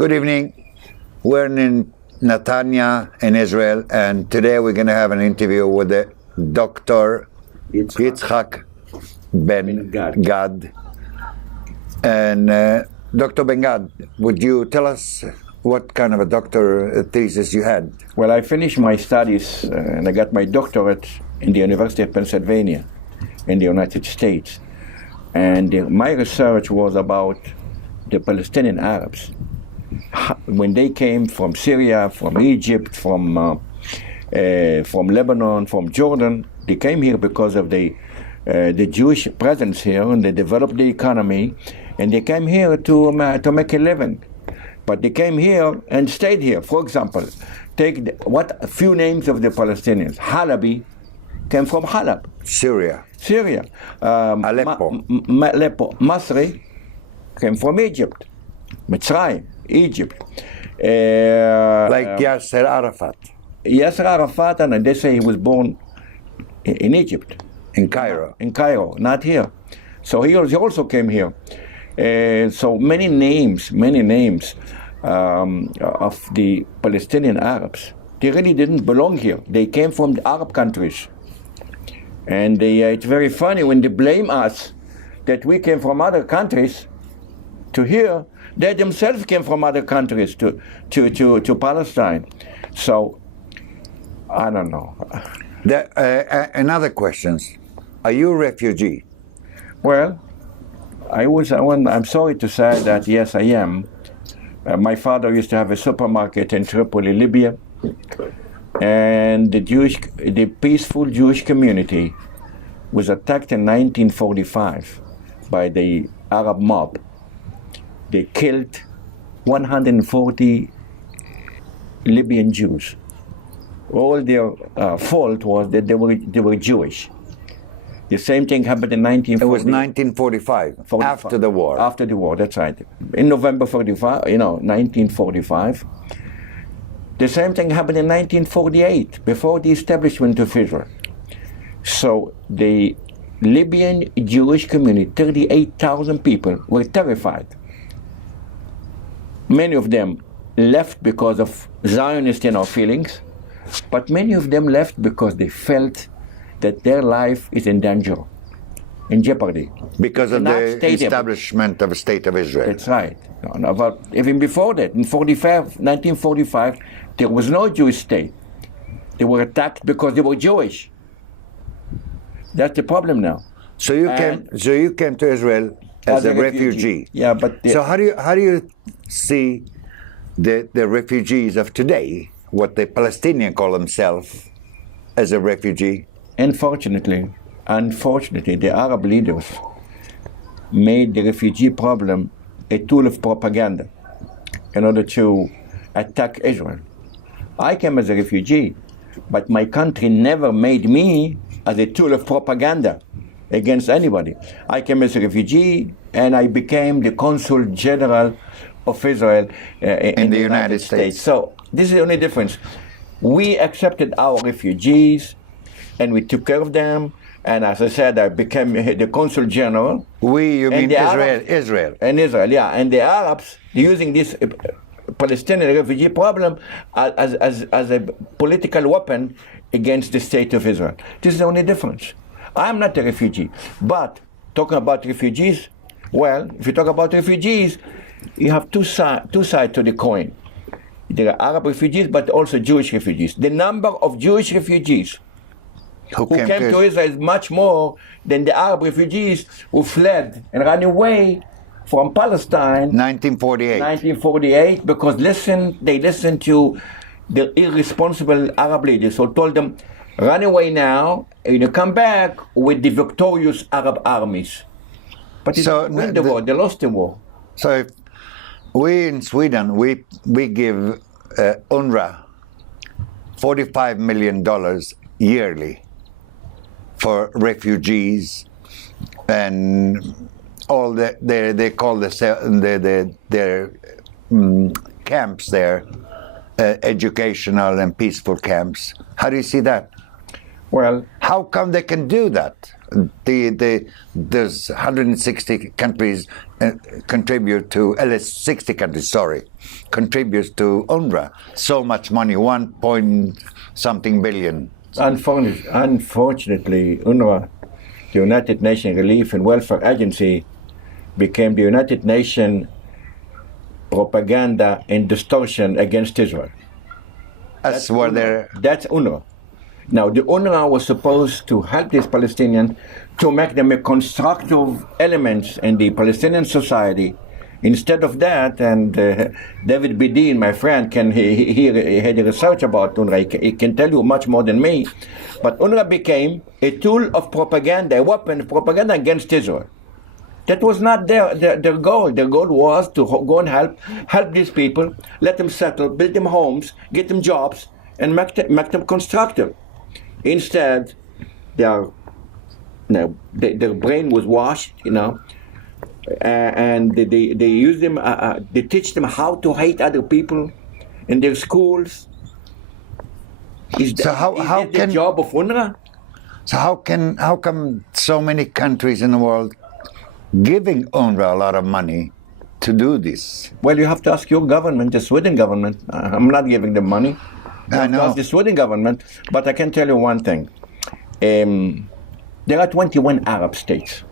Good evening. We're in Netanya in Israel, and today we're going to have an interview with the Dr. Yitschak Ben Gad. And Dr. Ben Gad, would you tell us what kind of a doctor thesis you had? Well, I finished my studies and I got my doctorate in the University of Pennsylvania in the United States. And my research was about the Palestinian Arabs. When they came from Syria, from Egypt, from Lebanon, from Jordan, they came here because of the Jewish presence here, and they developed the economy, and they came here to make a living. But they came here and stayed here. For example, take a few names of the Palestinians. Halabi came from Halab. Syria. Aleppo. Masri came from Egypt. Mitzrayim, Egypt. Like Yasser Arafat. Yasser Arafat, and they say he was born in Egypt. In Cairo. In Cairo, not here. So he also came here. So many names of the Palestinian Arabs. They really didn't belong here. They came from the Arab countries. And it's very funny when they blame us that we came from other countries to here. They themselves came from other countries to Palestine. So, I don't know. Another question. Are you a refugee? Well, I'm sorry to say that, yes, I am. My father used to have a supermarket in Tripoli, Libya. And the peaceful Jewish community was attacked in 1945 by the Arab mob. They killed 140 Libyan Jews. All their fault was that they were Jewish. The same thing happened in 1940. It was 1945, after the war. After the war, that's right. In November 1945. The same thing happened in 1948, before the establishment of Israel. So the Libyan Jewish community, 38,000 people, were terrified. Many of them left because of Zionist feelings, but many of them left because they felt that their life is in danger, in jeopardy. Because of the establishment of a state of Israel. That's right. But even before that, in 1945, there was no Jewish state. They were attacked because they were Jewish. That's the problem now. So you came to Israel as a refugee. Yeah, but so how do you see the refugees of today, what the Palestinians call themselves, as a refugee? Unfortunately, the Arab leaders made the refugee problem a tool of propaganda in order to attack Israel. I came as a refugee, but my country never made me as a tool of propaganda against anybody. I came as a refugee, and I became the Consul General of Israel in the United States. So this is the only difference. We accepted our refugees, and we took care of them. And as I said, I became the Consul General. You mean Israel? Israel. And Israel, yeah. And the Arabs using this Palestinian refugee problem as a political weapon against the state of Israel. This is the only difference. I'm not a refugee. But talking about refugees, well, if you talk about refugees, you have two sides to the coin. There are Arab refugees, but also Jewish refugees. The number of Jewish refugees who came to Israel is much more than the Arab refugees who fled and ran away from Palestine. 1948, because they listened to the irresponsible Arab leaders who told them, run away now, and you come back with the victorious Arab armies. But they didn't win the war, they lost the war. So if we in Sweden, we give UNRWA $45 million yearly for refugees and all they call their camps there, educational and peaceful camps. How do you see that? Well, how come they can do that? There's 160 countries contribute to, 60 countries, sorry, contributes to UNRWA. So much money, 1 point something billion. Unfortunately, UNRWA, the United Nations Relief and Welfare Agency, became the United Nations propaganda and distortion against Israel. That's UNRWA. Now, the UNRWA was supposed to help these Palestinians to make them a constructive element in the Palestinian society. Instead of that, and David Bedin, my friend, he had a research about UNRWA. He can tell you much more than me. But UNRWA became a tool of propaganda, a weapon of propaganda against Israel. That was not their goal. Their goal was to go and help these people, let them settle, build them homes, get them jobs, and make them constructive. Instead, their brain was washed, and they use them. They teach them how to hate other people in their schools. Is that the job of UNRWA? So how come so many countries in the world giving UNRWA a lot of money to do this? Well, you have to ask your government, the Sweden government. I'm not giving them money. I know. The Sweden government, but I can tell you one thing. There are 21 Arab states.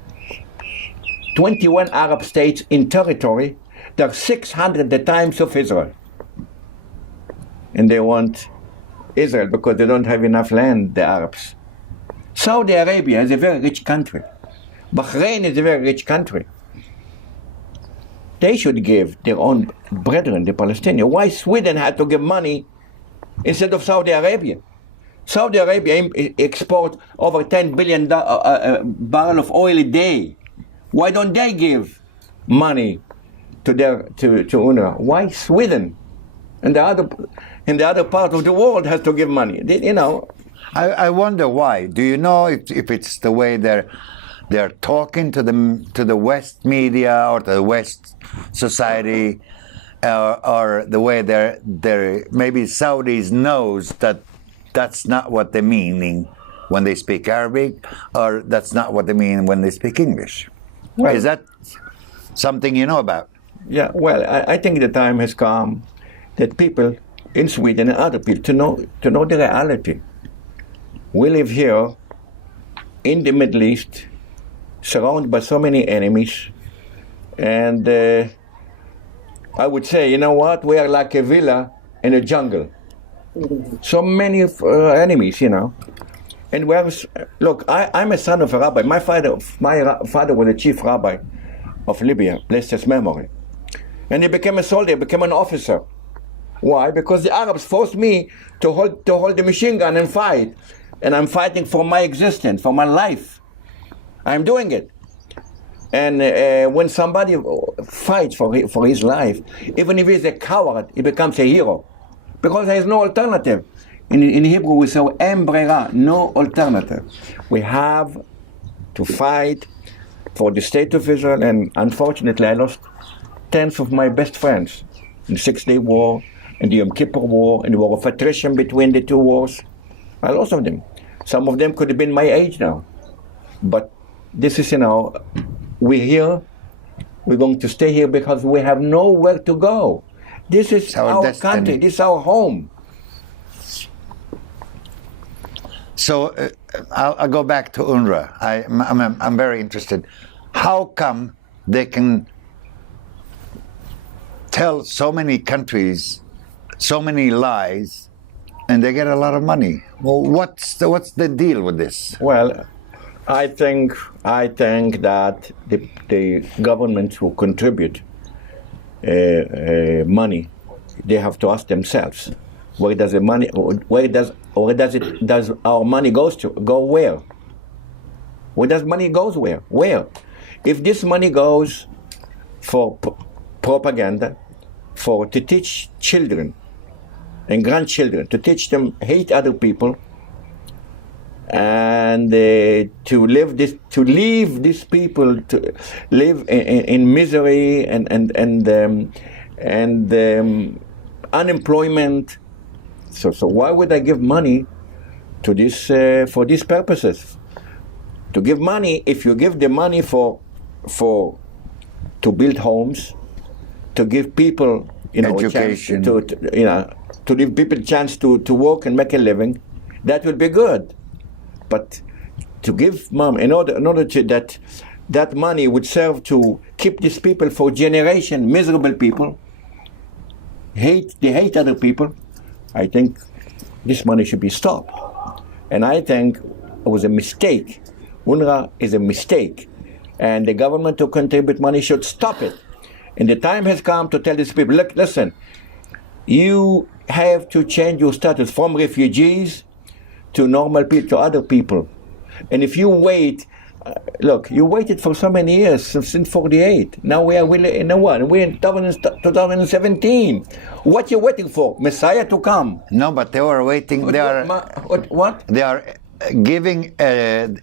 21 Arab states in territory. There are 600 times of Israel. And they want Israel because they don't have enough land, the Arabs. Saudi Arabia is a very rich country. Bahrain is a very rich country. They should give their own brethren, the Palestinians. Why Sweden had to give money instead of Saudi Arabia? Saudi Arabia exports over 10 billion barrel of oil a day. Why don't they give money to UNRWA? Why Sweden and the other part of the world has to give money? I wonder why. Do you know if it's the way they're talking to the West media or to the West society, or the way they're maybe Saudis knows that that's not what they're meaning when they speak Arabic, or that's not what they mean when they speak English. Well, is that something you know about? Yeah, well, I think the time has come that people in Sweden and other people to know the reality. We live here in the Middle East, surrounded by so many enemies, and I would say, you know what? We are like a villa in a jungle. So many enemies, And look, I'm a son of a rabbi. My father was the chief rabbi of Libya, bless his memory. And he became a soldier, became an officer. Why? Because the Arabs forced me to hold the machine gun and fight. And I'm fighting for my existence, for my life. I'm doing it. And when somebody fights for his life, even if he's a coward, he becomes a hero. Because there is no alternative. In Hebrew we say, "En brera," no alternative. We have to fight for the state of Israel, and unfortunately I lost tens of my best friends in the 6-Day War, in the Yom Kippur War, in the war of attrition between the two wars. I lost of them. Some of them could have been my age now. But this is, we're here, we're going to stay here because we have nowhere to go. This is our country, this is our home. So I'll go back to UNRWA. I'm very interested. How come they can tell so many countries so many lies and they get a lot of money? Well, what's the deal with this? Well, I think that the governments who contribute money, they have to ask themselves, where does our money go where? Where does money goes where? Where? If this money goes for propaganda, to teach children and grandchildren, to teach them hate other people, and to leave these people to live in misery and unemployment. So why would I give money to this for these purposes? To give money, if you give the money to build homes, to give people, education, to give people a chance to work and make a living, that would be good. But to give mom in order to that money would serve to keep these people for generation, miserable people, they hate other people. I think this money should be stopped. And I think it was a mistake. UNRWA is a mistake. And the government to contribute money should stop it. And the time has come to tell these people, look, listen, you have to change your status from refugees to normal people, to other people. And if you wait, look, you waited for so many years, since 48. Now we are in we're in 2017. What you waiting for? Messiah to come? No, but they were waiting. What? They are giving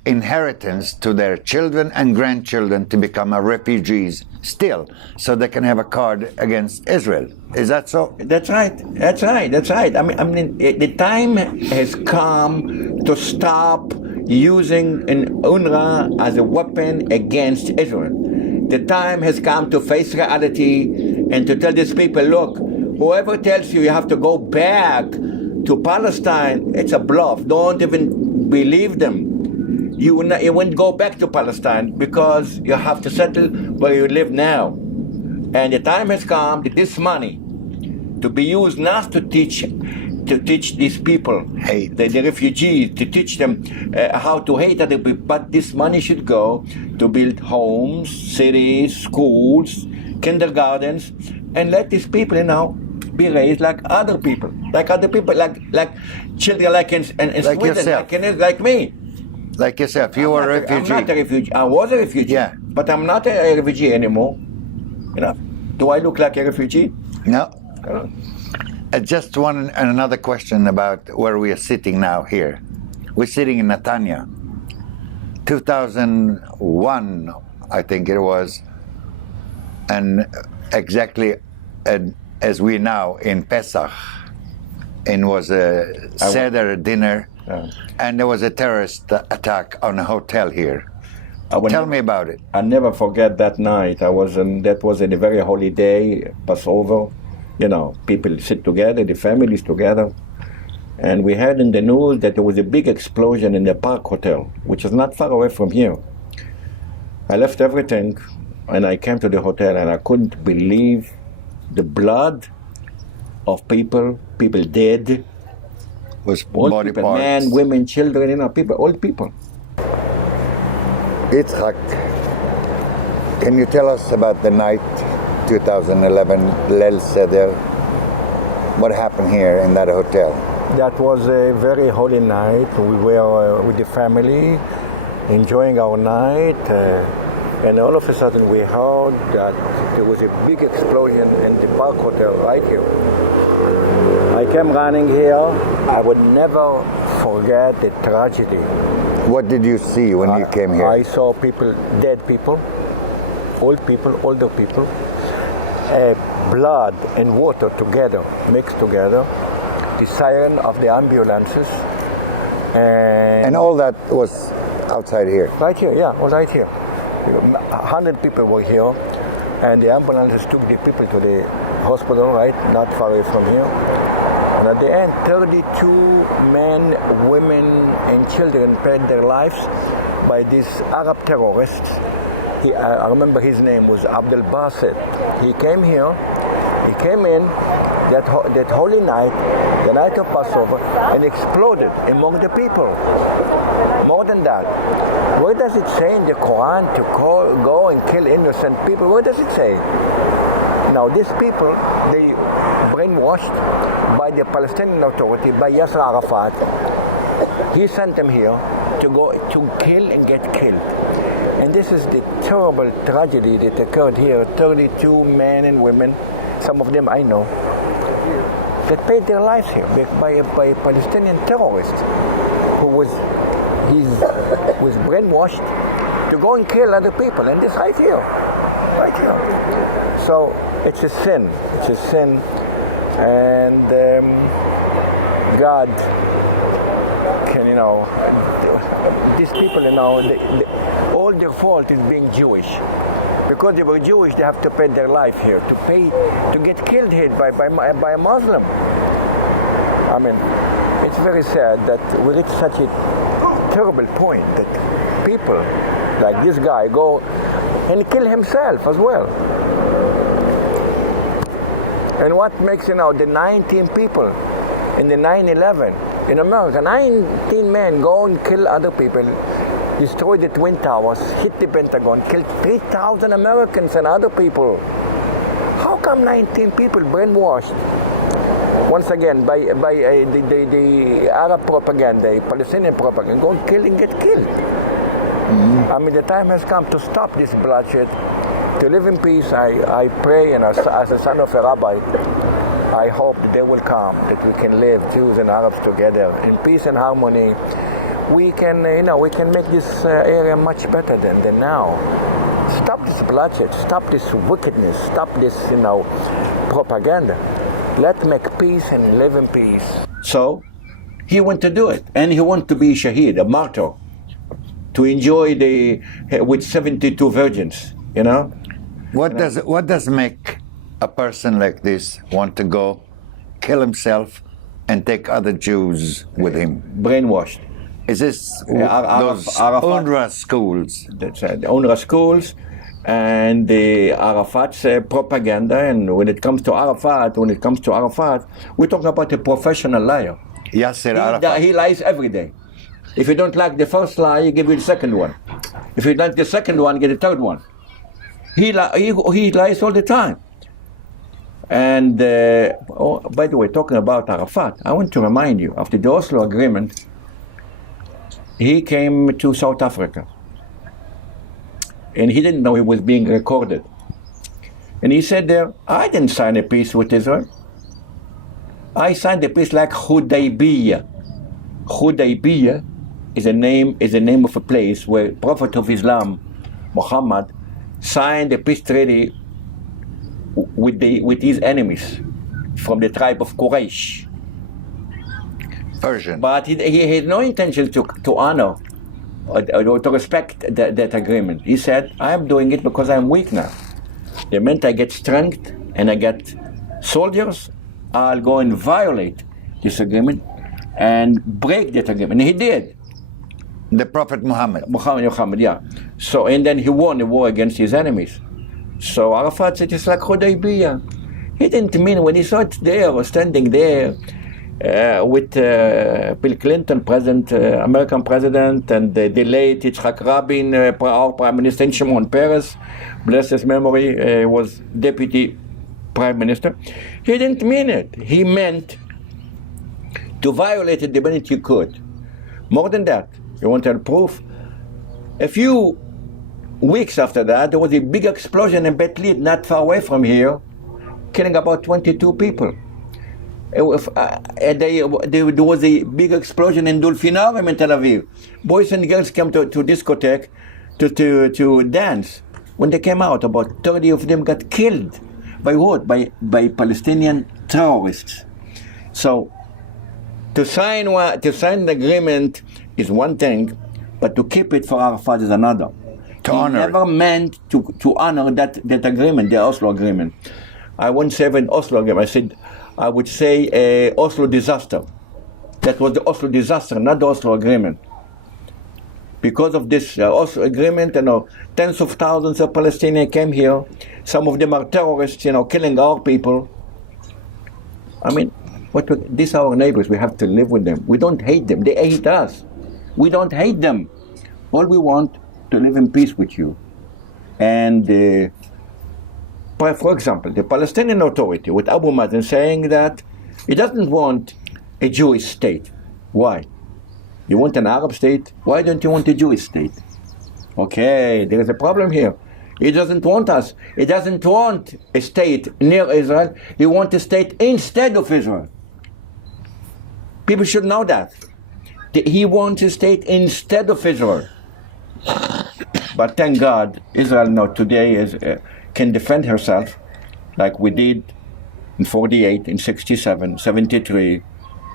inheritance to their children and grandchildren to become refugees still, so they can have a card against Israel. Is that so? That's right. I mean, the time has come to stop using an UNRWA as a weapon against Israel. The time has come to face reality and to tell these people, look, whoever tells you have to go back to Palestine, it's a bluff. Don't even believe them. You won't go back to Palestine because you have to settle where you live now. And the time has come that this money to be used not to teach these people, the refugees, to teach them how to hate other people, but this money should go to build homes, cities, schools, kindergartens, and let these people, be raised like other people, like children, like in Sweden, yourself. like me. Like yourself, you were a refugee. I'm not a refugee. I was a refugee, yeah, but I'm not a refugee anymore. Do I look like a refugee? No. Just another question about where we are sitting now here. We're sitting in Netanya. 2001, I think it was, and exactly as we now in Pesach, and was a Seder dinner, and there was a terrorist attack on a hotel here. Tell me about it. I never forget that night. That was a very holy day, Passover. People sit together, the families together. And we heard in the news that there was a big explosion in the Park Hotel, which is not far away from here. I left everything and I came to the hotel and I couldn't believe the blood of people dead. Was old body people, parts. men, women, children, old people. Yitschak, can you tell us about the night 2011, Leil Seder? What happened here in that hotel? That was a very holy night. We were with the family, enjoying our night, and all of a sudden we heard that there was a big explosion in the Park Hotel right here. I came running here. I would never forget the tragedy. What did you see when you came here? I saw people, dead people, old people, older people, blood and water together, mixed together, the siren of the ambulances. And all that was outside here? Right here, yeah, all right here. 100 people were here, and the ambulances took the people to the hospital, right, not far away from here. And at the end, 32 men, women, and children paid their lives by these Arab terrorists. I remember his name was Abdel Basit. He came here, he came in that holy night, the night of Passover, and exploded among the people. More than that, where does it say in the Quran to go and kill innocent people? Where does it say? Now these people, they brainwashed by the Palestinian Authority, by Yasser Arafat. He sent them here to go to kill and get killed. And this is the terrible tragedy that occurred here. 32 men and women, some of them I know, that paid their lives here by Palestinian terrorists who was brainwashed to go and kill other people. And this right here. So it's a sin. And God can, these people, you know, all their fault is being Jewish. Because they were Jewish, they have to pay their life here, to get killed here by a Muslim. I mean, it's very sad that we reach such a terrible point that people like this guy go and kill himself as well. And what makes, you know, the 19 people in the 9/11 in America, 19 men go and kill other people, destroy the Twin Towers, hit the Pentagon, killed 3,000 Americans and other people. How come 19 people brainwashed? Once again, by the Arab propaganda, Palestinian propaganda, go and kill and get killed. Mm-hmm. I mean, the time has come to stop this bloodshed, to live in peace. I pray, and as a son of a rabbi, I hope the day will come that we can live, Jews and Arabs, together in peace and harmony. We can, we can make this area much better than now. Stop this bloodshed, stop this wickedness, stop this, propaganda. Let's make peace and live in peace. So he went to do it, and he wanted to be shaheed, a martyr, to enjoy with 72 virgins. What does make a person like this want to go kill himself and take other Jews with him? Brainwashed. Is this those UNRWA schools? That's the UNRWA schools and the Arafat's propaganda. And when it comes to Arafat, we're talking about a professional liar. Yasser Arafat. He lies every day. If you don't like the first lie, he give you the second one. If you like the second one, get the third one. He lies all the time. And by the way, talking about Arafat, I want to remind you, after the Oslo Agreement, he came to South Africa. And he didn't know he was being recorded. And he said there, I didn't sign a peace with Israel. I signed a peace like Hudaybiyah. Hudaybiyah is a name of a place where Prophet of Islam, Muhammad, signed a peace treaty with his enemies from the tribe of Quraysh. Persian. But he had no intention to honor or to respect that agreement. He said, I am doing it because I am weak now. The minute I get strength and I get soldiers, I'll go and violate this agreement and break that agreement. And he did. The Prophet Muhammad. Muhammad, yeah. So, and then he won the war against his enemies. So Arafat said, it's like Hudaybiyah. He didn't mean, when he saw it there, or standing there with Bill Clinton, American president, and the late Yitschak Rabin, our Prime Minister, and Shimon Peres, bless his memory, was deputy prime minister. He didn't mean it. He meant to violate it the minute you could. More than that, you want a proof? A few weeks after that, there was a big explosion in Bet Lit, not far away from here, killing about 22 people. There was a big explosion in Dolphinarum in Tel Aviv. Boys and girls came to discotheque to dance. When they came out, about 30 of them got killed. By what? By Palestinian terrorists. So to sign an agreement is one thing, but to keep it for Arafat is another. To honor. He never meant to honor that agreement, the Oslo agreement. I wouldn't say an Oslo agreement. I would say a Oslo disaster. That was the Oslo disaster, not the Oslo agreement. Because of this Oslo agreement, tens of thousands of Palestinians came here. Some of them are terrorists, killing our people. I mean, these are our neighbors. We have to live with them. We don't hate them. They hate us. We don't hate them. All we want to live in peace with you. And for example, the Palestinian Authority with Abu Mazen saying that he doesn't want a Jewish state. Why? You want an Arab state? Why don't you want a Jewish state? Okay, there is a problem here. He doesn't want us. He doesn't want a state near Israel. He wants a state instead of Israel. People should know that. He wants a state instead of Israel. But thank God, Israel now today can defend herself like we did in 48, in 67, 73,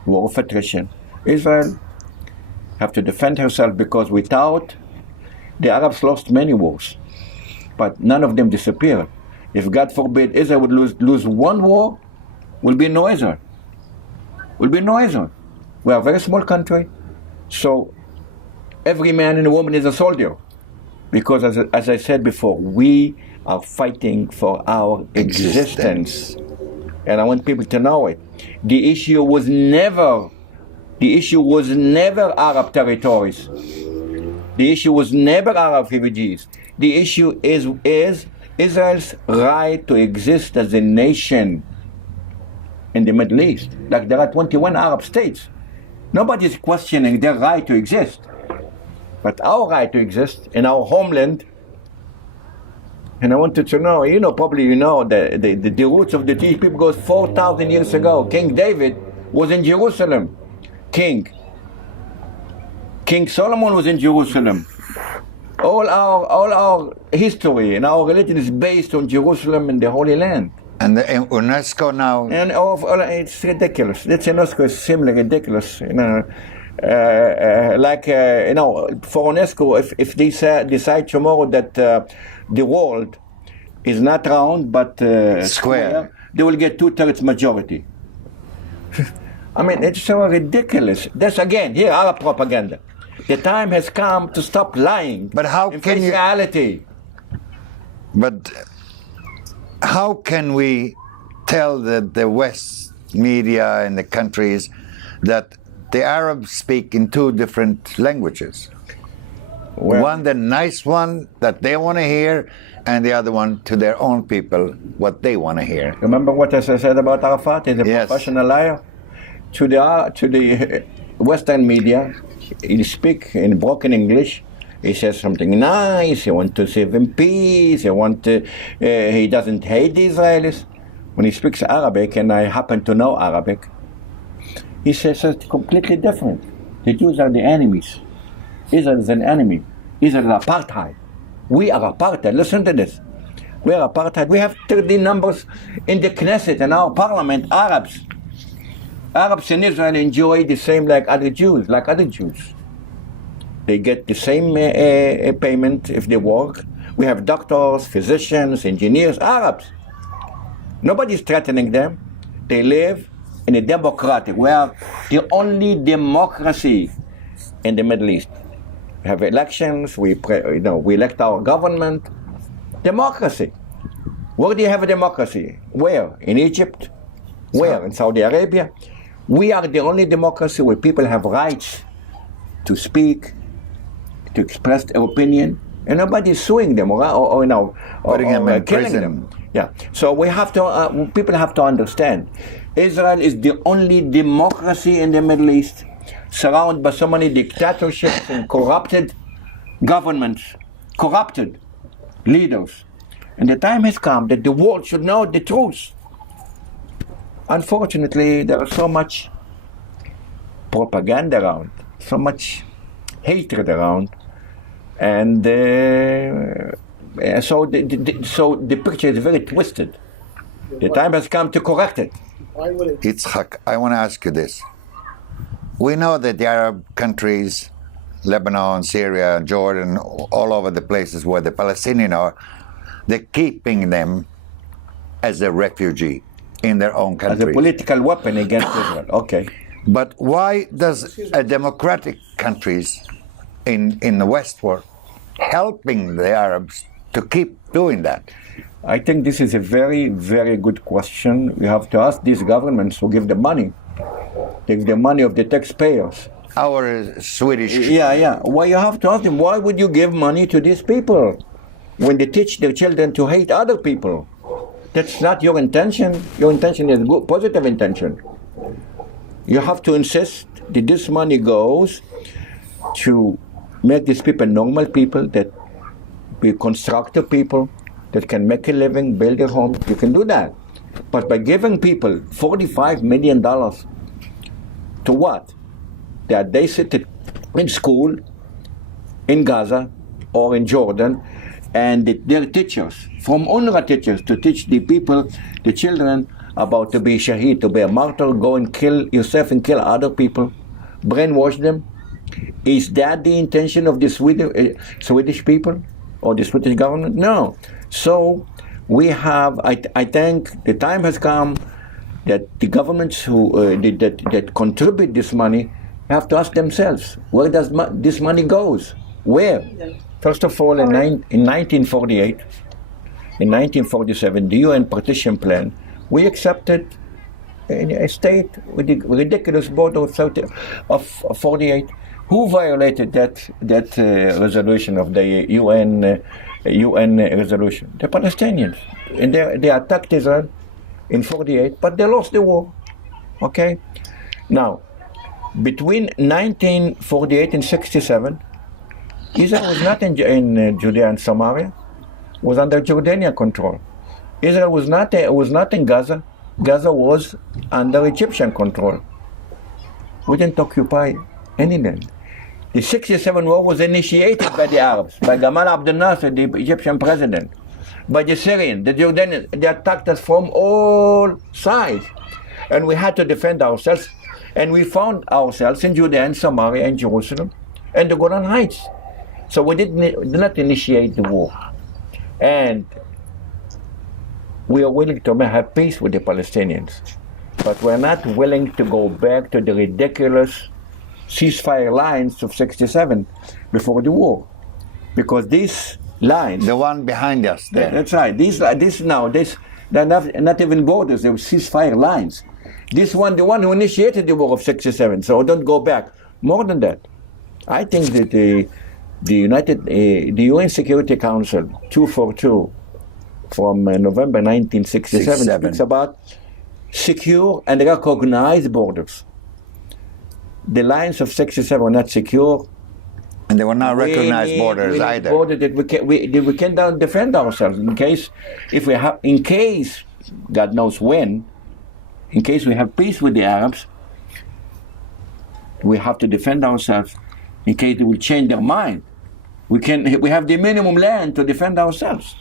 war of attrition. Israel have to defend herself, because without, the Arabs lost many wars, but none of them disappeared. If God forbid Israel would lose one war, will be no Israel. Will be no Israel. We are a very small country, so every man and woman is a soldier, because as I said before, we are fighting for our existence. And I want people to know it. The issue was never Arab territories. The issue was never Arab refugees. The issue is Israel's right to exist as a nation in the Middle East. Like there are 21 Arab states. Nobody's questioning their right to exist. But our right to exist in our homeland. And I wanted to know, probably the roots of the Jewish people goes 4,000 years ago. King David was in Jerusalem. King Solomon was in Jerusalem. All our history and our religion is based on Jerusalem and the Holy Land. And the UNESCO now... And it's ridiculous. That's UNESCO is similarly ridiculous. For UNESCO, if they decide tomorrow that the world is not round but square, they will get 2/3 majority. I mean, it's so ridiculous. That's again here Arab propaganda. The time has come to stop lying. But how can you? Reality. But how can we tell the West media and the countries that the Arabs speak in two different languages? Well, one, the nice one that they want to hear, and the other one to their own people, what they want to hear. Remember what I said about Arafat? He's a professional liar. To the Western media, he speaks in broken English. He says something nice. He wants to live in peace. He doesn't hate the Israelis. When he speaks Arabic, and I happen to know Arabic, he says it's completely different. The Jews are the enemies. Israel is an enemy. Israel is apartheid. We are apartheid. Listen to this. We are apartheid. We have 13 numbers in the Knesset and our parliament, Arabs. Arabs in Israel enjoy the same like other Jews. They get the same payment if they work. We have doctors, physicians, engineers, Arabs. Nobody's threatening them. They live in a democratic. We are the only democracy in the Middle East. We have elections. We elect our government. Democracy. Where do you have a democracy? Where? In Egypt? Where? In Saudi Arabia? We are the only democracy where people have rights to speak, to express their opinion, and nobody's suing them or killing them. Yeah. So we have to. People have to understand, Israel is the only democracy in the Middle East, surrounded by so many dictatorships and corrupted governments, corrupted leaders, and the time has come that the world should know the truth. Unfortunately, there is so much propaganda around, so much hatred around, and so the picture is very twisted. The time has come to correct it. Yitschak, I want to ask you this. We know that the Arab countries, Lebanon, Syria, Jordan, all over the places where the Palestinians are, they're keeping them as a refugee in their own country. As a political weapon against Israel, okay. But why does a democratic countries in the West world helping the Arabs to keep doing that? I think this is a very, very good question. We have to ask these governments who give the money. They give the money of the taxpayers. Our Swedish... Yeah. Why you have to ask them, why would you give money to these people when they teach their children to hate other people? That's not your intention. Your intention is good, positive intention. You have to insist that this money goes to make these people normal people, that be constructive people, that can make a living, build a home. You can do that. But by giving people $45 million to what? That they sit in school in Gaza or in Jordan, and their teachers, from UNRWA teachers, to teach the people, the children, about to be shaheed, to be a martyr, go and kill yourself and kill other people, brainwash them, Is that the intention of the Swedish people or the Swedish government? No. So we have, I think the time has come that the governments who that contribute this money have to ask themselves, where does this money goes? Where? First of all, in 1948, in 1947, the UN partition plan, we accepted a state with a ridiculous border of 48. Who violated that resolution of the UN resolution? The Palestinians. And they attacked Israel in 48, but they lost the war. Okay? Now, between 1948 and 67, Israel was not in Judea and Samaria, was under Jordanian control. Israel was not in Gaza. Gaza was under Egyptian control. We didn't occupy any land. The 67 war was initiated by the Arabs, by Gamal Abdel Nasser, the Egyptian president, by the Syrians, the Jordanians. They attacked us from all sides. And we had to defend ourselves. And we found ourselves in Judea and Samaria and Jerusalem and the Golan Heights. So we did not initiate the war. And we are willing to have peace with the Palestinians. But we're not willing to go back to the ridiculous ceasefire lines of 67 before the war. Because these lines... The one behind us there. That's right. They're not even borders, they're ceasefire lines. This one, the one who initiated the war of 67, so don't go back. More than that, I think that the UN Security Council 242 from November 1967 speaks about secure and recognized borders. The lines of 67 were not secure. And they were not recognized borders either. Border that we can defend ourselves in case, God knows when, in case we have peace with the Arabs, we have to defend ourselves in case they will change their mind. We have the minimum land to defend ourselves.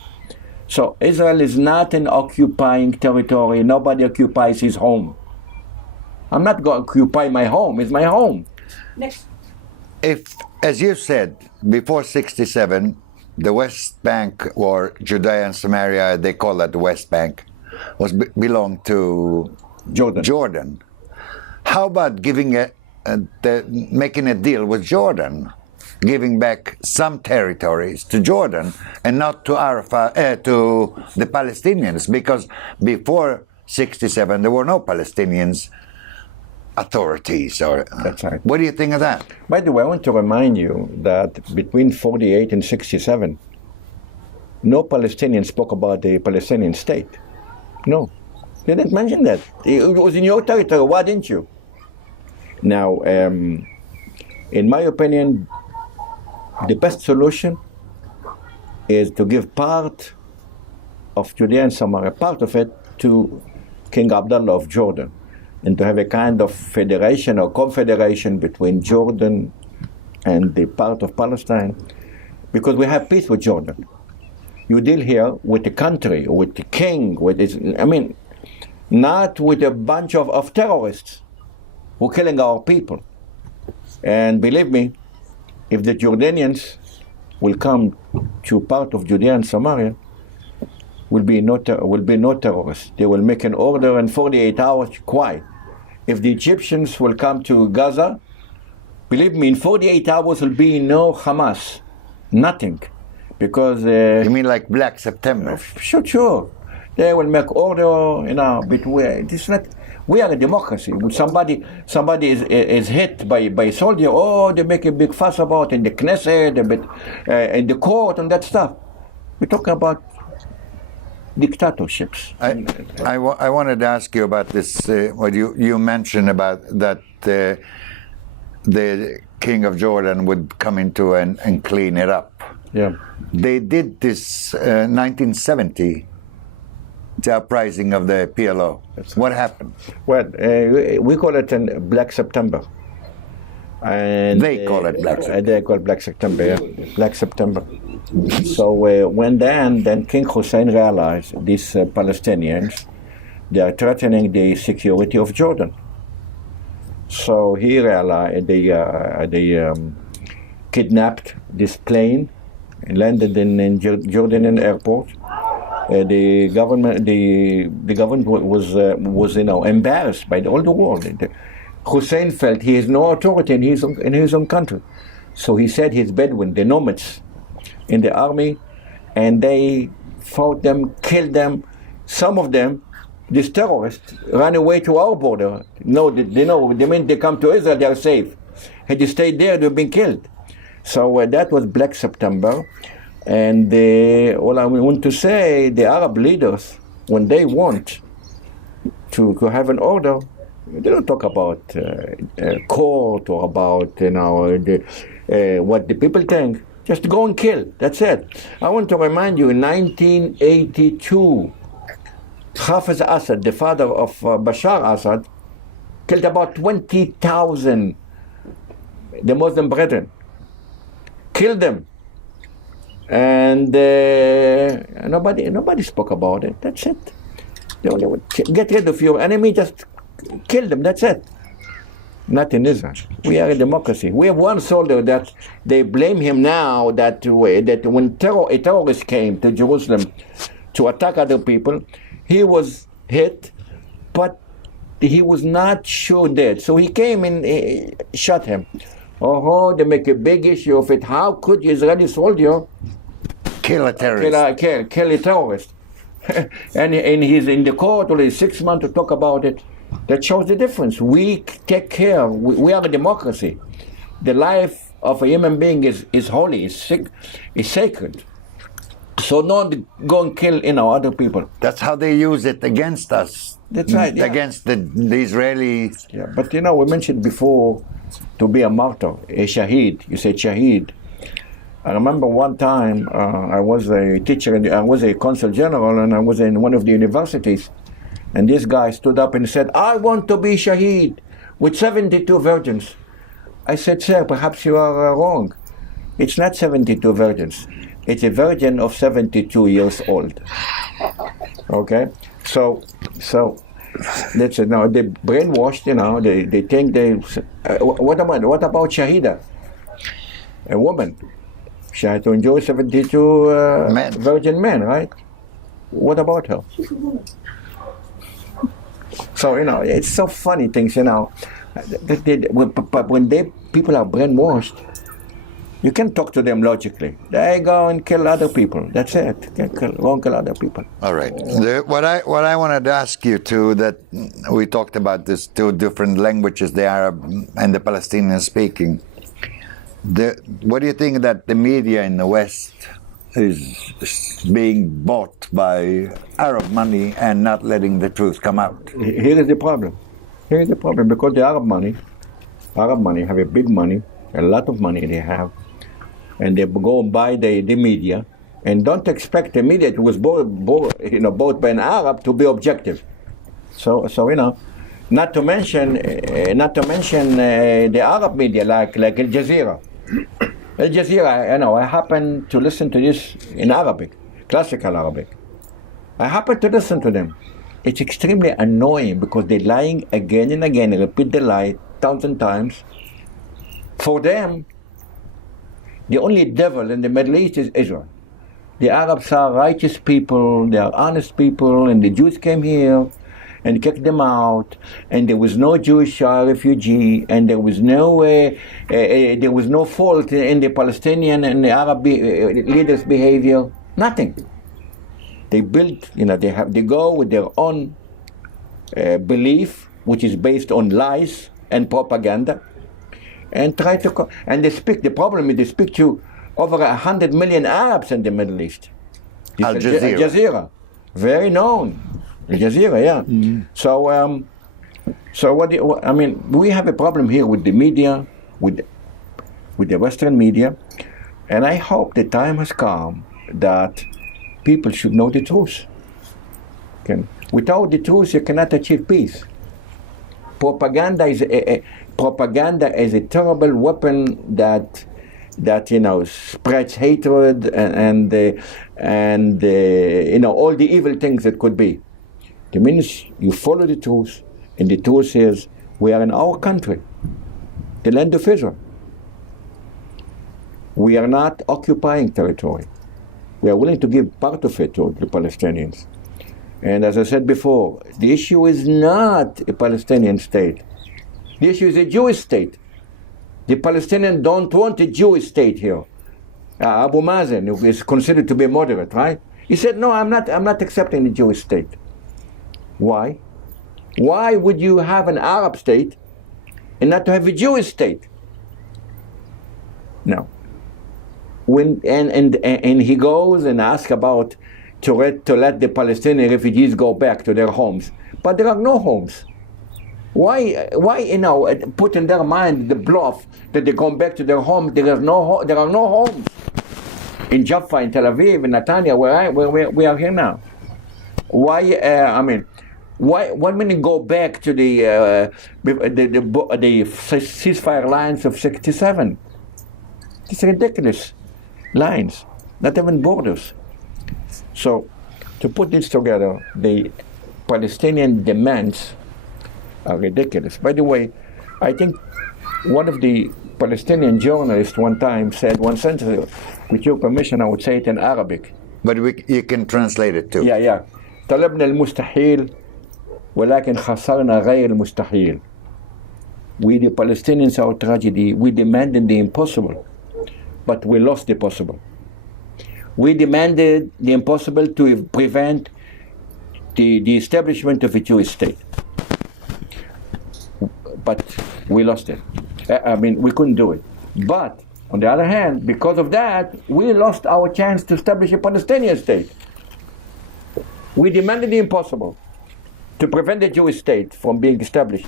So Israel is not an occupying territory. Nobody occupies his home. I'm not going to occupy my home. It's my home. Next. If, as you said, before 67, the West Bank, or Judea and Samaria, they call that the West Bank, belonged to Jordan. How about making a deal with Jordan, giving back some territories to Jordan and not to to the Palestinians? Because before 67, there were no Palestinians authorities. That's right. What do you think of that? By the way, I want to remind you that between 48 and 67, no Palestinian spoke about the Palestinian state. No. They didn't mention that. It was in your territory. Why didn't you? Now, in my opinion, the best solution is to give part of Judea and Samaria, part of it, to King Abdullah of Jordan, and to have a kind of federation or confederation between Jordan and the part of Palestine, because we have peace with Jordan. You deal here with the country, with the king, not with a bunch of terrorists who are killing our people. And believe me, if the Jordanians will come to part of Judea and Samaria, will be no terrorists. They will make an order in 48 hours, quiet. If the Egyptians will come to Gaza, believe me, in 48 hours will be no Hamas, nothing. Because... you mean like Black September? Sure. They will make order, between... We are a democracy. When somebody is hit by a soldier, they make a big fuss about it in the Knesset, in the court, and that stuff. We're talking about dictatorships. I wanted to ask you about this, what you mentioned about that the king of Jordan would come into and clean it up. Yeah. They did this 1970, the uprising of the PLO. What happened? Well, we call it Black September. And they call it Black September. They call it Black September, yeah. Black September. So when then King Hussein realized these Palestinians, they are threatening the security of Jordan. So he realized, kidnapped this plane and landed in Jordanian airport. The government was embarrassed by all the world. Hussein felt he has no authority in his own country, so he said his Bedouin, the nomads in the army, and they fought them, killed them. Some of them, these terrorists, ran away to our border. The minute they come to Israel, they are safe. Had they stayed there, they've been killed. So that was Black September. And all I want to say, the Arab leaders, when they want to have an order, they don't talk about court or about what the people think. Just go and kill. That's it. I want to remind you, in 1982, Hafiz Assad, the father of Bashar Assad, killed about 20,000 the Muslim brethren. Killed them. And nobody spoke about it. That's it. They would get rid of your enemy, just kill them. That's it. Not in Israel. We are a democracy. We have one soldier that they blame him now that when a terrorist came to Jerusalem to attack other people, he was hit, but he was not sure dead. So he came and shot him. Oh, they make a big issue of it. How could Israeli soldier kill a terrorist? Kill a terrorist? and he's in the court only 6 months to talk about it. That shows the difference. We take care. We are a democracy. The life of a human being is holy, is sacred. So don't go and kill other people. That's how they use it against us. That's right. Yeah. Against the Israelis. Yeah, but we mentioned before to be a martyr, a shaheed. You say shaheed. I remember one time I was a teacher, I was a consul general, and I was in one of the universities. And this guy stood up and said, I want to be shaheed with 72 virgins. I said, sir, perhaps you are wrong. It's not 72 virgins. It's a virgin of 72 years old. Okay? So that's it. Now, they brainwashed, they think what about Shahida? A woman. She had to enjoy 72 virgin men, right? What about her? So, it's so funny things, But when people are brainwashed, you can talk to them logically. They go and kill other people. That's it. Go and kill other people. All right. What I wanted to ask you too, that we talked about these two different languages, the Arab and the Palestinian speaking. What do you think that the media in the West is being bought by Arab money and not letting the truth come out? Here is the problem. Because the Arab money have a big money, a lot of money they have, and they go and buy the media, and don't expect the media that was bought by an Arab to be objective. So not to mention the Arab media like Al Jazeera. Al Jazeera, I happen to listen to this in Arabic, classical Arabic. I happen to listen to them. It's extremely annoying because they're lying again and again, repeat the lie 1,000 times. For them, the only devil in the Middle East is Israel. The Arabs are righteous people, they are honest people, and the Jews came here and kicked them out, and there was no Jewish refugee, and there was no fault in the Palestinian and the Arab leaders' behavior. Nothing. They build, they go with their own belief, which is based on lies and propaganda, and try to and they speak. The problem is they speak to over 100 million Arabs in the Middle East. Al Jazeera. Al Jazeera, very known. Al Jazeera, yeah. Mm-hmm. So we have a problem here with the media, with the Western media, and I hope the time has come that people should know the truth. Okay? Without the truth, you cannot achieve peace. Propaganda is a terrible weapon that spreads hatred and all the evil things that could be. The minute you follow the truth, and the truth is we are in our country, the land of Israel. We are not occupying territory. We are willing to give part of it to the Palestinians. And as I said before, the issue is not a Palestinian state. The issue is a Jewish state. The Palestinians don't want a Jewish state here. Abu Mazen, who is considered to be moderate, right? He said, no, I'm not accepting the Jewish state. Why? Why would you have an Arab state and not to have a Jewish state? No. And he goes and asks about to let the Palestinian refugees go back to their homes. But there are no homes. Why put in their mind the bluff that they come back to their home? There are no homes. In Jaffa, in Tel Aviv, in Netanya, where we are here now. Why when you go back to the ceasefire lines of 67? It's ridiculous lines, not even borders. So, to put this together, the Palestinian demands are ridiculous. By the way, I think one of the Palestinian journalists one time said one sentence, with your permission, I would say it in Arabic. But you can translate it too. Yeah. طلبنا المستحيل ولكن خسرنا غير المستحيل. We the Palestinians, our tragedy, we demanded the impossible, but we lost the possible. We demanded the impossible to prevent the establishment of a Jewish state. But we lost it. We couldn't do it. But, on the other hand, because of that, we lost our chance to establish a Palestinian state. We demanded the impossible to prevent the Jewish state from being established.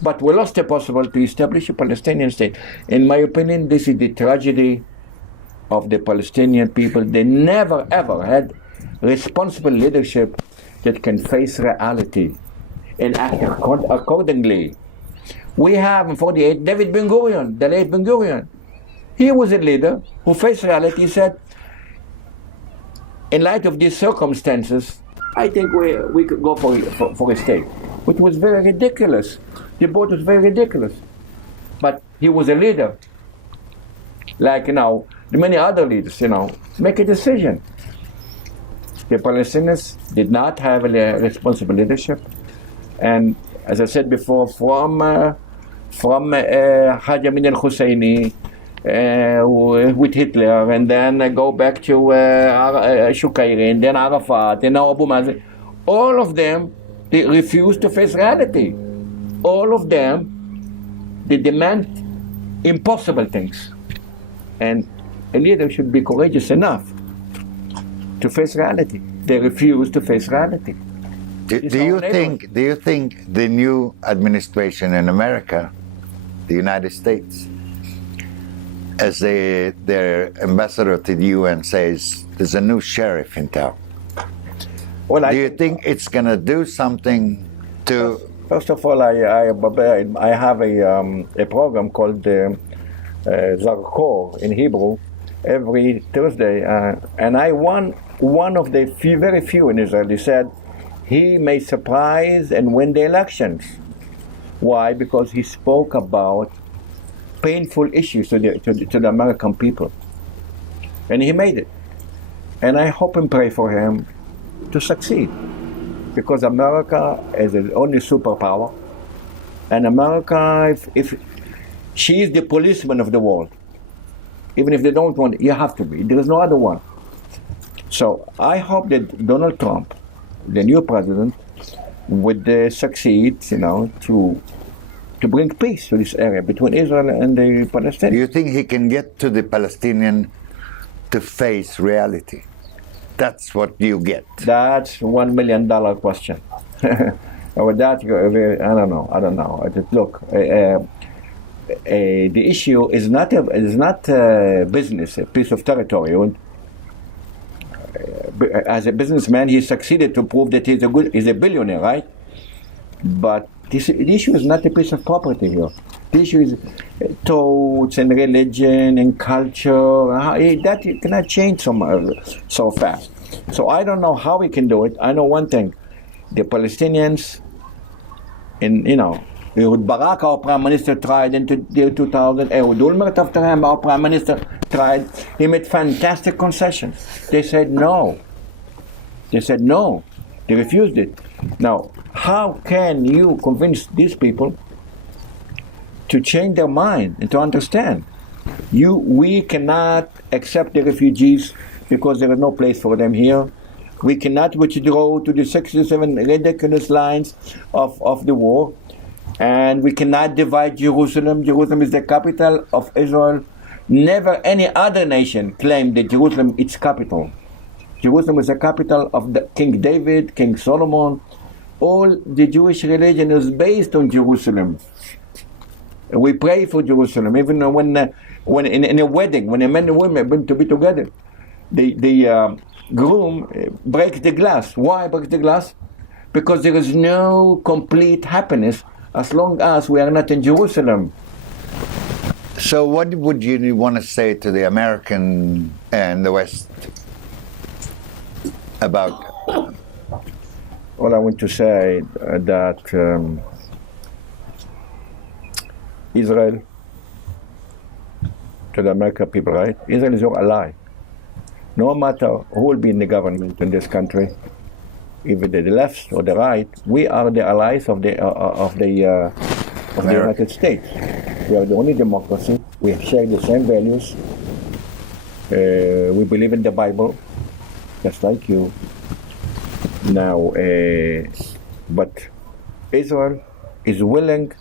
But we lost the possible to establish a Palestinian state. In my opinion, this is the tragedy of the Palestinian people. They never ever had responsible leadership that can face reality and act accordingly. We have in 48 David Ben-Gurion, the late Ben-Gurion. He was a leader who faced reality. He said, in light of these circumstances, I think we could go for a state, which was very ridiculous. The vote was very ridiculous. But he was a leader. Like, the many other leaders, make a decision. The Palestinians did not have a responsible leadership. And as I said before, from Haj Amin al-Husseini with Hitler, and then go back to Shukairi, and then Arafat, and now Abu Mazen, all of them, they refuse to face reality. All of them, they demand impossible things. And a leader should be courageous enough to face reality. They refuse to face reality. Do you think the new administration in America, the United States, as their ambassador to the UN says, there's a new sheriff in town? Well, do you think it's going to do something to? First of all, I have a program called Zarkor in Hebrew every Thursday, and I won one of the very few in Israel. He said he may surprise and win the elections. Why? Because he spoke about painful issues to the American people, and he made it. And I hope and pray for him to succeed, because America is the only superpower, and America, if she is the policeman of the world, even if they don't want it, you have to be. There is no other one. So I hope that Donald Trump, the new president, would succeed, to bring peace to this area between Israel and the Palestinians. Do you think he can get to the Palestinian to face reality? That's what you get. That's $1 million question. With that, I don't know. Look, the issue is not a business, a piece of territory. As a businessman, he succeeded to prove that he's a billionaire, right? But the issue is not a piece of property here. The issue is thoughts and religion and culture. That you cannot change so fast. So I don't know how we can do it. I know one thing: the Palestinians, Ehud Barak, our prime minister, tried in 2000. Ehud Olmert, after him, our prime minister, tried. He made fantastic concessions. They said no. They said no. They refused it. Now, how can you convince these people to change their mind and to understand? We cannot accept the refugees because there is no place for them here. We cannot withdraw to the 67 ridiculous lines of the war. And we cannot divide Jerusalem. Jerusalem is the capital of Israel. Never any other nation claimed that Jerusalem is capital. Jerusalem is the capital of King David, King Solomon. All the Jewish religion is based on Jerusalem. We pray for Jerusalem. Even when in a wedding, when a man and woman are going to be together, the groom breaks the glass. Why breaks the glass? Because there is no complete happiness as long as we are not in Jerusalem. So what would you want to say to the American and the West about? Well, I want to say that Israel, to the American people, right? Israel is your ally. No matter who will be in the government in this country, either the left or the right, we are the allies of the United States. We are the only democracy. We share the same values. We believe in the Bible, just like you. Now, but Israel is willing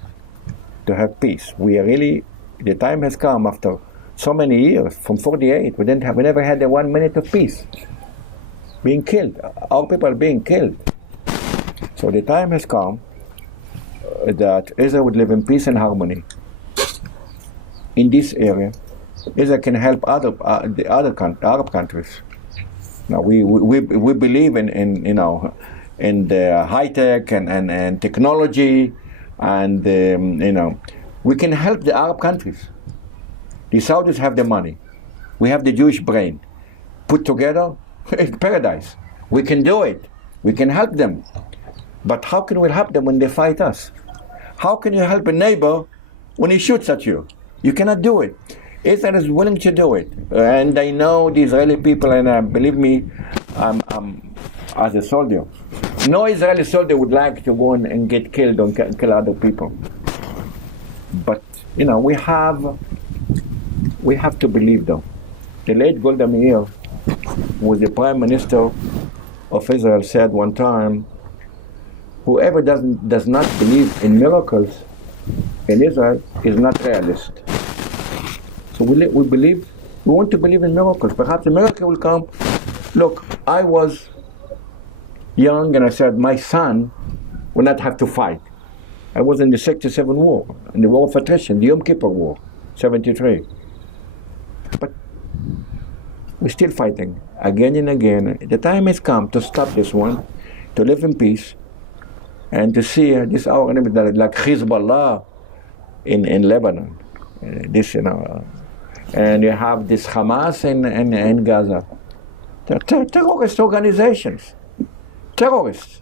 to have peace. We are really, the time has come after so many years, from 48, we never had a 1 minute of peace. Being killed, our people are being killed. So the time has come that Israel would live in peace and harmony in this area. Israel can help the other Arab countries. Now we believe in the high tech and technology, and we can help the Arab countries. The Saudis have the money. We have the Jewish brain. Put together, it's paradise. We can do it. We can help them. But how can we help them when they fight us? How can you help a neighbor when he shoots at you? You cannot do it. Israel is willing to do it. And I know the Israeli people, and believe me, I'm as a soldier. No Israeli soldier would like to go and get killed or kill other people. But, we have to believe, though. The late Golda Meir, who was the prime minister of Israel, said one time, whoever does not believe in miracles in Israel is not realist. So we want to believe in miracles. Perhaps a miracle will come. Look, I was young and I said, my son will not have to fight. I was in the 67 war, in the war of attrition, the Yom Kippur War, 73. But we're still fighting again and again. The time has come to stop this one, to live in peace, and to see this our enemy like Hezbollah in Lebanon. And you have this Hamas in Gaza. They're terrorist organizations. Terrorists.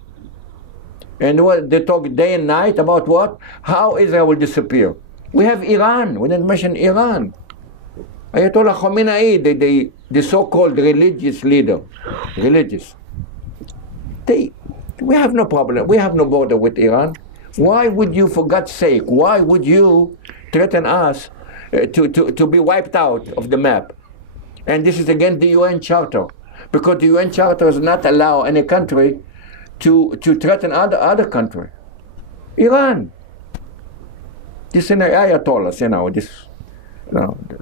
And what they talk day and night about what? How Israel will disappear. We have Iran. We didn't mention Iran. Ayatollah Khamenei, the so-called religious leader, we have no problem. We have no border with Iran. Why would you, for God's sake, why would you threaten us to be wiped out of the map? And this is against the UN Charter, because the UN Charter does not allow any country to threaten other country. Iran. This is Ayatollahs,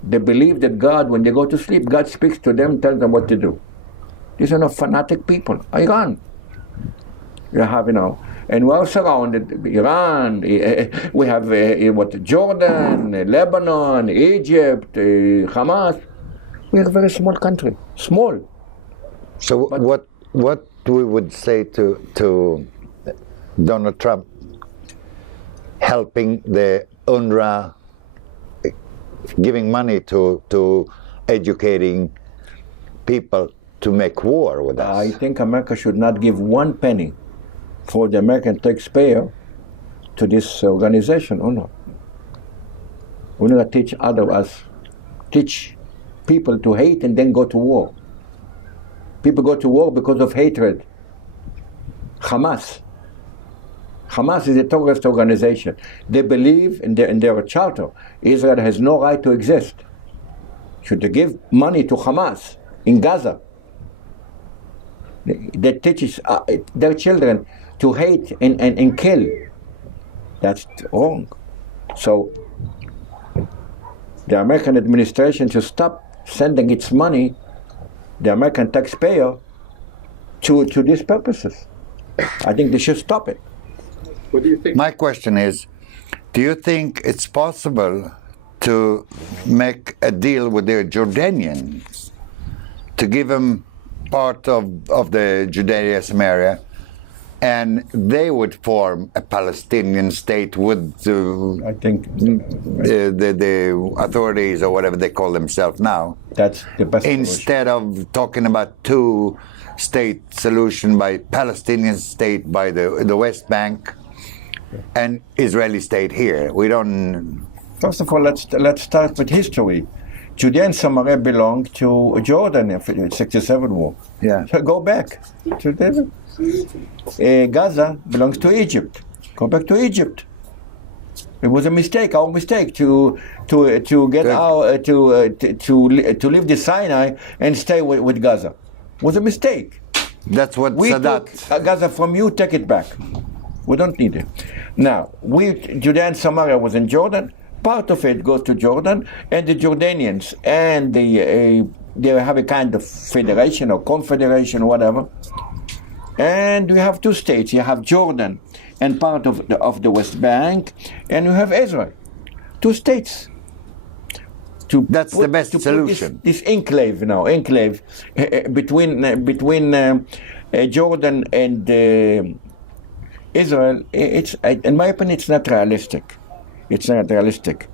they believe that God, when they go to sleep, God speaks to them, tells them what to do. These are not fanatic people. Iran. You have, and we're surrounded. Iran, we have Jordan, Lebanon, Egypt, Hamas. We are a very small country. Small. So what we would say to Donald Trump helping the UNRWA, giving money to educating people to make war with us? I think America should not give 1 penny for the American taxpayer to this organization or not? We're not teach people to hate and then go to war. People go to war because of hatred. Hamas is a terrorist organization. They believe in their charter, Israel has no right to exist. Should they give money to Hamas in Gaza? That teaches their children to hate and kill. That's wrong. So the American administration should stop sending its money, the American taxpayer, to these purposes. I think they should stop it. What do you think? My question is, do you think it's possible to make a deal with the Jordanians to give them part of the Judea-Samaria, and they would form a Palestinian state with I think the authorities or whatever they call themselves now, that's the best solution. instead of talking about two-state solution by Palestinian state by the West Bank and Israeli state here. We don't. First of all, let's start with history. Judea and Samaria belonged to Jordan in the 67 war. Yeah. So go back to David. Gaza belongs to Egypt. Go back to Egypt. It was a mistake, our mistake, to get out to leave the Sinai and stay with Gaza. It was a mistake. That's what We Sadat. took Gaza from you, take it back. We don't need it. Now, Judea and Samaria was in Jordan. Part of it goes to Jordan, and the Jordanians, and they have a kind of federation or confederation or whatever. And we have two states. You have Jordan and part of the West Bank, and you have Israel. Two states. That's the best solution. This enclave between Jordan and Israel. It's, in my opinion, it's not realistic. It's not realistic.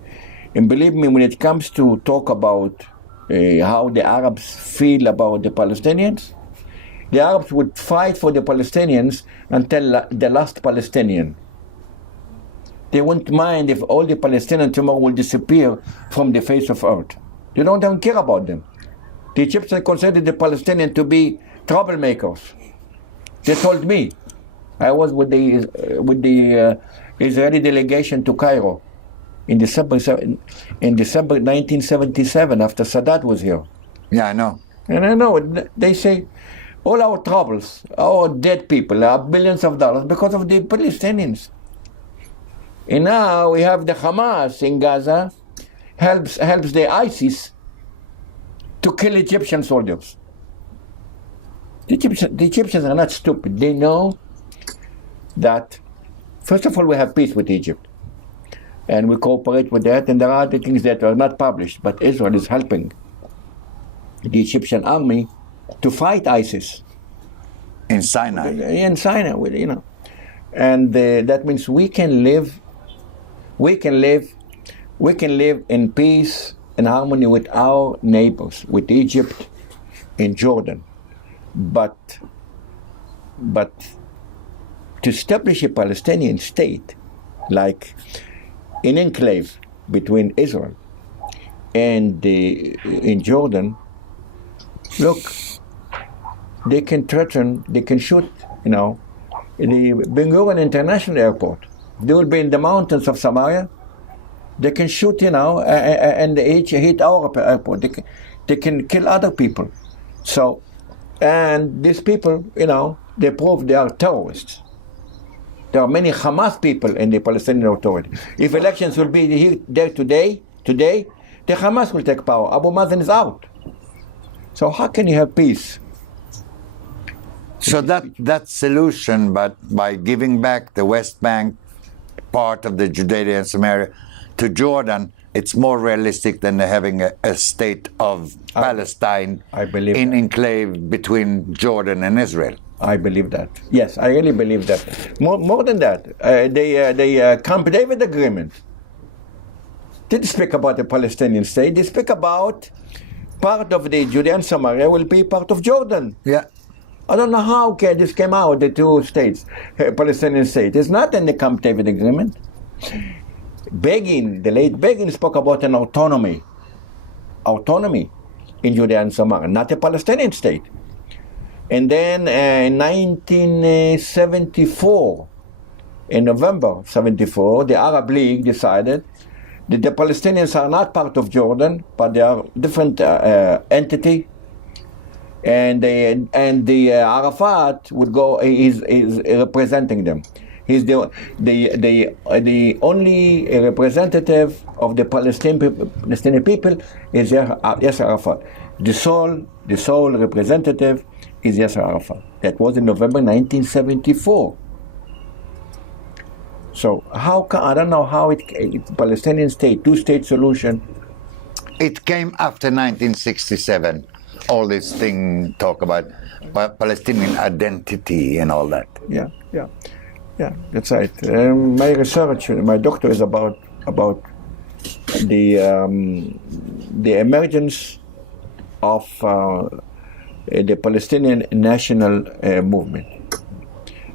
And believe me, when it comes to talk about how the Arabs feel about the Palestinians, the Arabs would fight for the Palestinians until the last Palestinian. They won't mind if all the Palestinians tomorrow will disappear from the face of earth. They don't care about them. The Egyptians considered the Palestinians to be troublemakers. They told me. I was with the Israeli delegation to Cairo in December 1977, after Sadat was here. Yeah, I know. And I know, they say, all our troubles, our dead people, are billions of dollars because of the Palestinians. And now we have the Hamas in Gaza, helps the ISIS to kill Egyptian soldiers. The Egyptians are not stupid. They know that, first of all, we have peace with Egypt. And we cooperate with that, and there are other things that are not published, but Israel is helping the Egyptian army to fight ISIS. In Sinai. In Sinai, and that means we can live in peace and harmony with our neighbors, with Egypt and Jordan. But to establish a Palestinian state, like an enclave between Israel and in Jordan, look, they can threaten, they can shoot, the Ben Gurion International Airport. They will be in the mountains of Samaria. They can shoot, and hit our airport. They can kill other people. So, and these people, they prove they are terrorists. There are many Hamas people in the Palestinian Authority. If elections will be there today, the Hamas will take power. Abu Mazen is out. So how can you have peace? So that solution, but by giving back the West Bank part of the Judea and Samaria to Jordan, it's more realistic than having a state of Palestine in enclave between Jordan and Israel. I believe that. Yes, I really believe that. More than that, the Camp David Agreement didn't speak about the Palestinian state. They speak about part of the Judea and Samaria will be part of Jordan. Yeah. I don't know how this came out, the two states, Palestinian state. It's not in the Camp David agreement. Begin, the late Begin, spoke about an autonomy in Judea and Samaria, not a Palestinian state. And then in 1974, in November 74, the Arab League decided that the Palestinians are not part of Jordan, but they are different entity. And the Arafat would go. Is representing them. He's the only representative of the Palestinian people is Yasser Arafat. The sole representative is Yasser Arafat. That was in November 1974. So how come, I don't know how Palestinian state, two-state solution. It came after 1967. All this thing talk about Palestinian identity and all that. Yeah, that's right. My research, my doctor is about the emergence of the Palestinian national movement.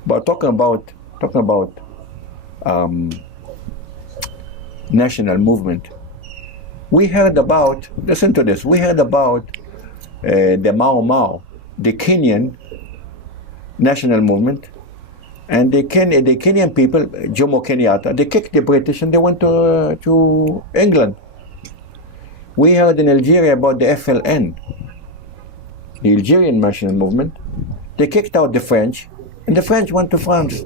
But talking about national movement, we heard about. Listen to this. We heard about the Mau Mau, the Kenyan national movement, and the Kenyan people, Jomo Kenyatta, they kicked the British and they went to England. We heard in Algeria about the FLN, the Algerian national movement. They kicked out the French, and the French went to France.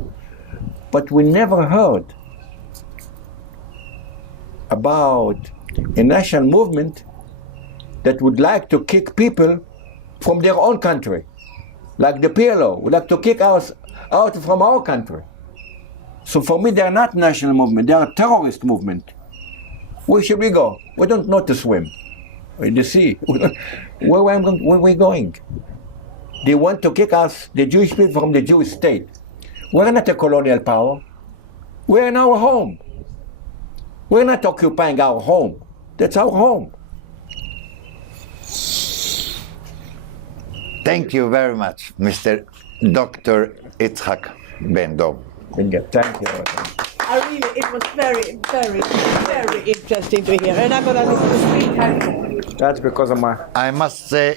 But we never heard about a national movement that would like to kick people from their own country, like the PLO would like to kick us out from our country. So for me, they are not national movement; they are a terrorist movement. Where should we go? We don't know to swim in the sea. Where are we going? They want to kick us, the Jewish people, from the Jewish state. We're not a colonial power. We're in our home. We're not occupying our home. That's our home. Thank you very much, Mr. Dr. Yitschak Ben Dov. Thank you. It was very, very, very interesting to hear. And I'm going to listen to 3 times. That's because of my... I must say